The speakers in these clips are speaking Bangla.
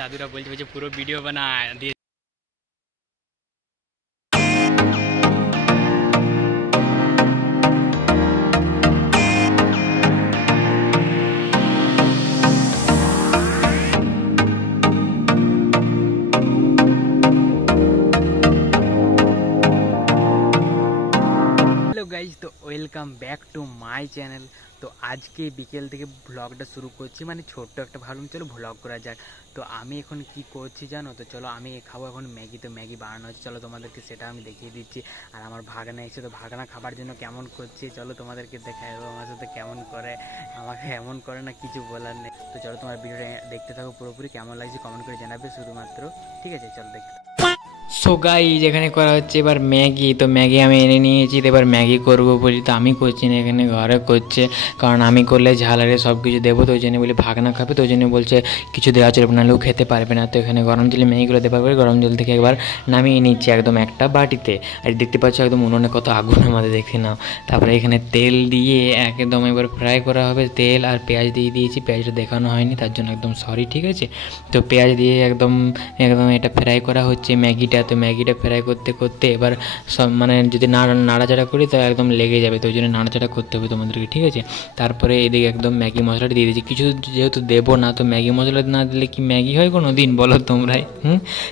দাদুরা বলছে পুরো ভিডিও বানা দিয়ে। हेलो गाइज, तो welcome back to my channel. तो आज के बिकेल থেকে ব্লগটা শুরু করছি, মানে ছোট্ট একটা ভাবলাম চলো ব্লগ করা যাক। তো আমি এখন কি করছি জানো তো, চলো আমি খাবো এখন ম্যাগি। তো ম্যাগি বানানো হচ্ছে, চলো তোমাদেরকে সেটা আমি দেখিয়ে দিচ্ছি। আর আমার ভাগনা এসে, তো ভাগনা খাবার জন্য কেমন করছে চলো তোমাদেরকে দেখাই দেবো। আমার সাথে কেমন করে, আমাকে এমন করে না কিছু বলার নেই। তো চলো তোমার ভিডিওটা দেখতে থাকো, পুরোপুরি কেমন লাগছে কমেন্ট করে জানাবে শুধুমাত্র, ঠিক আছে? চলো দেখতে। সো গাইস, এখানে করা হচ্ছে এবার ম্যাগি। তো ম্যাগি আমি এনে নিয়েছি, তো এবার ম্যাগি করবো বলি। তো আমি করছি না, এখানে ঘরে করছে, কারণ আমি করলে ঝালারে সব কিছু দেবো। তো ওই জন্য বলি ভাগনা খাবে, তো ওই জন্য বলছে কিছু দেওয়া চলবে না, লোক খেতে পারবে না। তো এখানে গরম জলে ম্যাগিগুলো দেওয়ার পরে গরম জল থেকে একবার নামিয়ে নিচ্ছি একদম একটা বাটিতে। আর দেখতে পাচ্ছ একদম উনুনে কত আগুন আমাদের, দেখে নাও। তারপরে এখানে তেল দিয়ে একদম এবার ফ্রাই করা হবে। তেল আর পেঁয়াজ দিয়ে দিয়েছি, পেঁয়াজটা দেখানো হয়নি তার জন্য একদম সরি, ঠিক আছে? তো পেঁয়াজ দিয়ে একদম একদম এটা ফ্রাই করা হচ্ছে ম্যাগিটা। তো ম্যাগিটা ফ্রাই করতে করতে এবার সব মানে যদি নাড়াচাড়া করি তো একদম লেগে যাবে, তো ওই জন্য নাড়াচাড়া করতে হবে তোমাদেরকে, ঠিক আছে? তারপরে এদিকে একদম ম্যাগি মশলাটা দিয়ে দিয়েছি। কিছু যেহেতু দেবো না, তো ম্যাগি মশলা না দিলে কি ম্যাগি হয় কোনো দিন, বলো তোমরাই?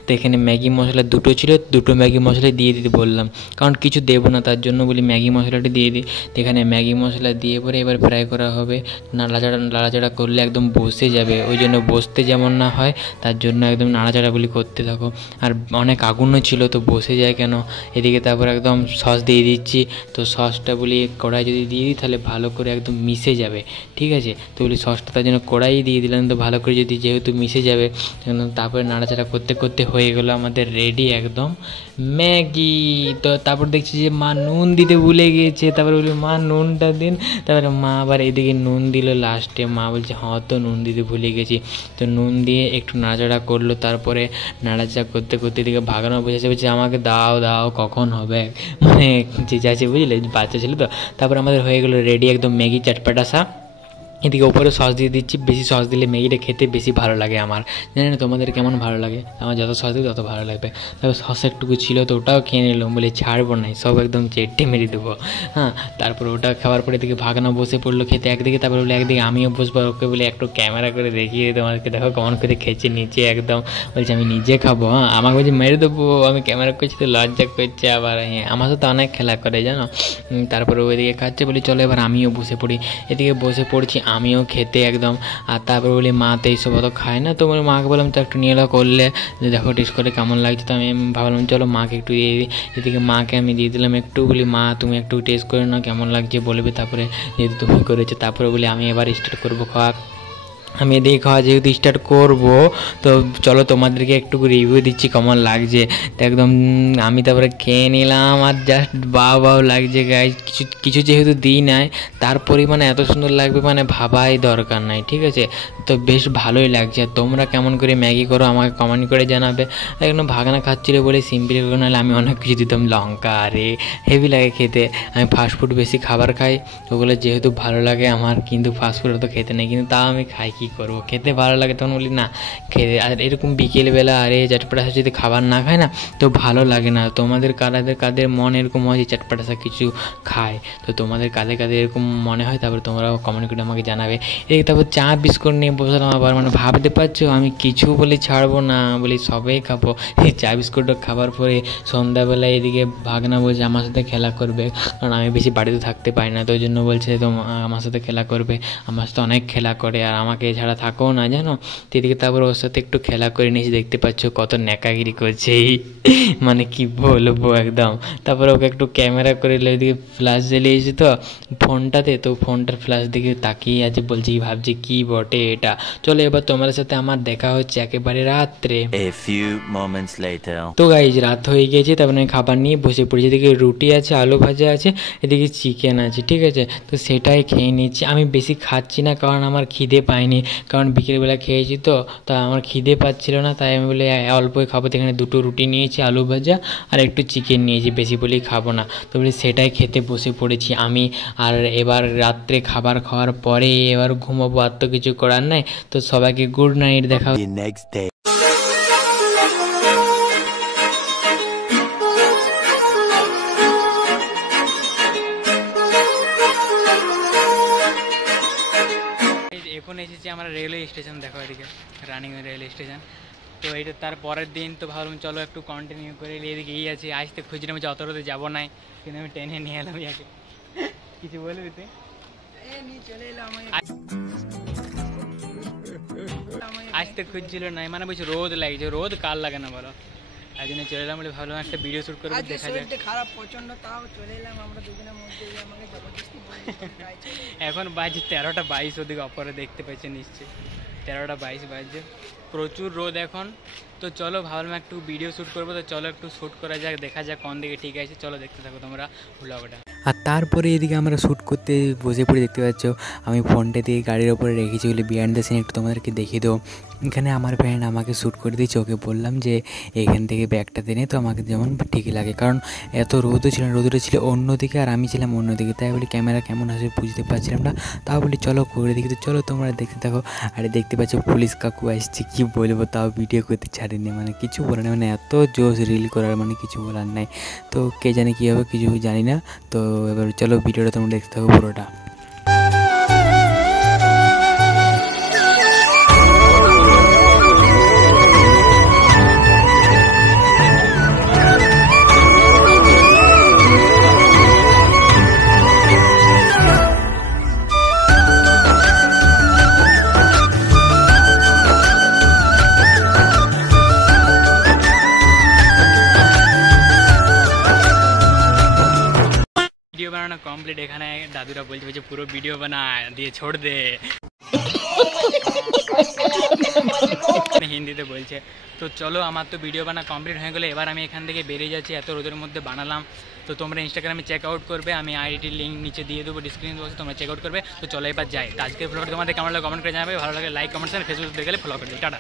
তো এখানে ম্যাগি মশলা দুটো ছিল, দুটো ম্যাগি মশলাই দিয়ে দিতে বললাম, কারণ কিছু দেবো না তার জন্য বলি ম্যাগি মশলাটা দিয়ে দিই। তো এখানে ম্যাগি মশলা দিয়ে পরে এবার ফ্রাই করা হবে। নাড়াচাড়া করলে একদম বসে যাবে, ওই জন্য বসতে যেমন না হয় তার জন্য একদম নাড়াচাড়াগুলি করতে থাকো। আর অনেক আগুনও ছিল, তো বসে যায় কেন। এদিকে তারপর একদম সস দিয়ে দিচ্ছি। তো সসটা বলি কড়াই যদি দিয়ে দিই তাহলে ভালো করে একদম মিশে যাবে, ঠিক আছে? তো বলি সসটা তার জন্য কড়াই দিয়ে দিলাম, তো ভালো করে যদি যেহেতু মিশে যাবে, তারপরে নাড়াচাড়া করতে করতে হয়ে গেলো আমাদের রেডি একদম ম্যাগি। তো তারপর দেখছি যে মা নুন দিতে ভুলে গিয়েছে, তারপরে বলি মা নুনটা দিন। তারপরে মা আবার এদিকে নুন দিল লাস্টে, মা বলছে হ্যাঁ তো নুন দিতে ভুলে গেছি। তো নুন দিয়ে একটু নাড়াচাড়া করলো, তারপরে নাড়াচাড়া করতে করতে এদিকে ভাগানো বসেছে, বলছে আমাকে দাও দাও কখন হবে, মানে যে যাচ্ছে বুঝলে, বাচ্চা ছিল তো। তারপর আমাদের হয়ে গেলো রেডি একদম ম্যাগি চটপটাসা। এদিকে ওপরে সস দিয়ে দিচ্ছি, বেশি সস দিলে ম্যাগিটা খেতে বেশি ভালো লাগে আমার। জানি না তোমাদের কেমন ভালো লাগে, আমার যত সস দিই তত ভালো লাগবে। তারপর সস একটুকু ছিল তো ওটাও খেয়ে নিলাম, বলে ছাড়বো নাই, সব একদম চেটে মেরে দেবো। হ্যাঁ, তারপর ওটা খাওয়ার পরে এদিকে ভাগনা বসে পড়লো খেতে একদিকে, তারপরে বলে একদিকে আমিও বসবো। ওকে বলে একটু ক্যামেরা করে দেখিয়ে তোমাদেরকে দেখো কেমন করে খেয়েছে নিচে একদম। বলছে আমি নিজে খাবো, হ্যাঁ আমাকে বলছে মেরে দেবো, আমি ক্যামেরা করছি তো লজ্জা করছে আবার। হ্যাঁ, আমার সাথে অনেক খেলা করে জানো। তারপরে ওইদিকে খাচ্ছে, বলি চলো এবার আমিও বসে পড়ি। এদিকে বসে পড়ছি আমিও খেতে একদম। আর তারপরে বলি মা তো এইসব অত খায় না, তো মাকে বললাম তো একটু নিয়ে এলো করলে, যে দেখো টেস্ট করে কেমন লাগছে। তো আমি ভাবলাম চলো মাকে একটু দিয়ে দিই। এদিকে মাকে আমি দিয়ে দিলাম একটু, বলি মা তুমি একটু টেস্ট করে নাও কেমন লাগছে বলবে, তারপরে যেহেতু তুমি করেছো। তারপরে বলি আমি এবার স্টার্ট করবো খাওয়া। আমি এদিকে খাওয়া যেহেতু স্টার্ট করবো, তো চলো তোমাদেরকে একটু রিভিউ দিচ্ছি কেমন লাগছে। তো একদম আমি তারপরে খেয়ে নিলাম, আর জাস্ট বাও লাগছে গাইস। কিছু কিছু যেহেতু দিই নাই, তার পরিমাণে এত সুন্দর লাগবে মানে ভাবাই দরকার নাই, ঠিক আছে? তো বেশ ভালোই লাগছে। আর তোমরা কেমন করে ম্যাগি করো আমাকে কমেন্ট করে জানাবে। একদম ভাগনা খাচ্ছিল বলে সিম্পল করে, নাহলে আমি অনেক কিছু দিতাম, লঙ্কা আরে হেভি লাগে খেতে। আমি ফাস্টফুড বেশি খাবার খাই, ওগুলো যেহেতু ভালো লাগে আমার, কিন্তু ফাস্টফুড তো খেতে নেই, কিন্তু তাও আমি খাই, কী করবো, খেতে ভালো লাগে তখন বলি না খেতে। আর এরকম বিকেলবেলা আরে চটপটাসা যদি খাবার না খায় না তো ভালো লাগে না। তোমাদের কাদের মন এরকম হয় যে চটপটাসা কিছু খায়, তো তোমাদের কাদের এরকম মনে হয়, তারপরে তোমরাও কমেন্ট করে আমাকে জানাবে। এই তারপর চা বিস্কুট নিয়ে বসলাম আবার, মানে ভাবতে পারছো আমি কিছু বলি ছাড়বো না, বলি সবাই খাবো। এই চা বিস্কুটটা খাবার পরে সন্ধ্যাবেলায় এদিকে ভাগনা বলছে আমার সাথে খেলা করবে, কারণ আমি বেশি বাড়িতে থাকতে পারি না, তো ওই জন্য বলছে তো আমার সাথে খেলা করবে। আমার সাথে অনেক খেলা করে, আর আমাকে ছাড়া থাকেও না জানো। এদিকে তারপর ওর সাথে একটু খেলা করে নিয়েছি, দেখতে পাচ্ছ কত ন্যাকাগিরি করছে, মানে কি বলবো একদম। তারপরে ওকে একটু ক্যামেরা করে ওইদিকে ফ্ল্যাশ জ্বালিয়েছি তো ফোনটাতে, তো ফোনটার ফ্ল্যাশ দিকে তাকিয়ে আছে, বলছি ভাবছি কি বটে এটা। চলো এবার তোমাদের সাথে আমার দেখা হচ্ছে একেবারে রাত্রে। তো গাইজ রাত হয়ে গিয়েছে, তারপরে আমি খাবার নিয়ে বসে পড়েছি। এদিকে রুটি আছে, আলু ভাজা আছে, এদিকে চিকেন আছে, ঠিক আছে? তো সেটাই খেয়ে নিচ্ছি। আমি বেশি খাচ্ছি না কারণ আমার খিদে পায়নি, কারণ বিকেলবেলা খেয়েছি তো, তা আমার খিদে পাচ্ছিল না, তাই আমি বলে অল্পই খাবো। এখানে দুটো রুটি নিয়েছি, আলু ভাজা আর একটু চিকেন নিয়েছি, বেশি বলেই খাবো না। তো বলে সেটাই খেতে বসে পড়েছি আমি। আর এবার রাত্রে খাবার খাওয়ার পরে এবার ঘুমাবো, আর তো কিছু করার নাই। তো সবাইকে গুড নাইট, দেখা। এসেছি আমরা রেলওয়ে স্টেশন, দেখো এদিকে রানিং রেলওয়ে স্টেশন। তো এইটা তার পরের দিন, তো ভাবলাম চলো একটু কন্টিনিউ করে এদিকে এই আছে। আসতে খুঁজলাম যে অত রোদে যাবো নাই, কিন্তু আমি টেনে নিয়ে এলাম ইয়াকে। কিছু বলবি তুই? আসতে খুঁজছিল না, মানে বলছি রোদ লাগছে, রোদ কার লাগে না বলো, তাই জন্য চলে এলাম বলে ভাবলাম একটা ভিডিও শ্যুট করবো, দেখা যায়। খারাপ প্রচন্ড, তাও চলে এলাম আমরা দুজনের মধ্যে। আমাকে জবরদস্তি এখন বাজে 13টা 22, ওদিকে অপরে দেখতে পাচ্ছেন নিশ্চয়ই 13টা 22 বাজছে, প্রচুর রোদ এখন। তো চলো ভাবলাম একটু ভিডিও শ্যুট করবো, তো চলো একটু শ্যুট করা যাক, দেখা যাক কোন দিকে ঠিক আছে। চলো দেখতে থাকো তোমরা ব্লগটা। আর তারপরে এদিকে আমরা শ্যুট করতে বসে পড়ে, দেখতে পাচ্ছ আমি ফোনটা দিয়ে গাড়ির ওপরে রেখেছি বলে বিহাইন্ড দ্য সিন একটু তোমাদেরকে দেখিয়ে দেবো। এখানে আমার ফ্রেন্ড আমাকে শ্যুট করে দিয়েছে, ওকে বললাম যে এখান থেকে ব্যাগটা দিনে, তো আমাকে যেমন ঠিকই লাগে, কারণ এত রোদও ছিল না, রোদটা ছিল অন্যদিকে আর আমি ছিলাম অন্যদিকে, তাই বলি ক্যামেরা কেমন আসবে বুঝতে পারছিলাম না। তাও বলি চলো করে দেখি, তো চলো তোমরা দেখতে থাকো। আর দেখতে পাচ্ছ পুলিশ কাকু আসছে, কী বলবো, তাও ভিডিও করতে ছাড়িনি, মানে কিছু বলার নেই, মানে এত জোশ রিল করার, মানে কিছু বলার নাই। তো কে জানে কী হবে, কিছু জানি না। তো এবার চলো ভিডিওটা তোমরা দেখতে থাকো পুরোটা। ভিডিও বানানো কমপ্লিট, এখানে দাদুরা বলছে যে পুরো ভিডিও বানা দিয়ে ছোড় দে, হিন্দিতে বলছে। তো চলো আমার তো ভিডিও বানা কমপ্লিট হয়ে গেলো, এবার আমি এখান থেকে বেরিয়ে যাচ্ছি, এত রোদের মধ্যে বানালাম। তো তোমরা ইনস্টাগ্রামে চেক আউট করবে, আমি আইডির লিঙ্ক নিচে দিয়ে দেবো, ডিসক্রিপশন বক্সে, তোমরা চেক আউট করবে। তো চলো এবার যাই। তো আজকের ব্লগ তোমাদের কেমন লাগে কমেন্ট করে জানাবে, ভালো লাগে লাইক কমেন্ট ফেসবুক দেখে গেলে ফলো করে দিই। টাটা।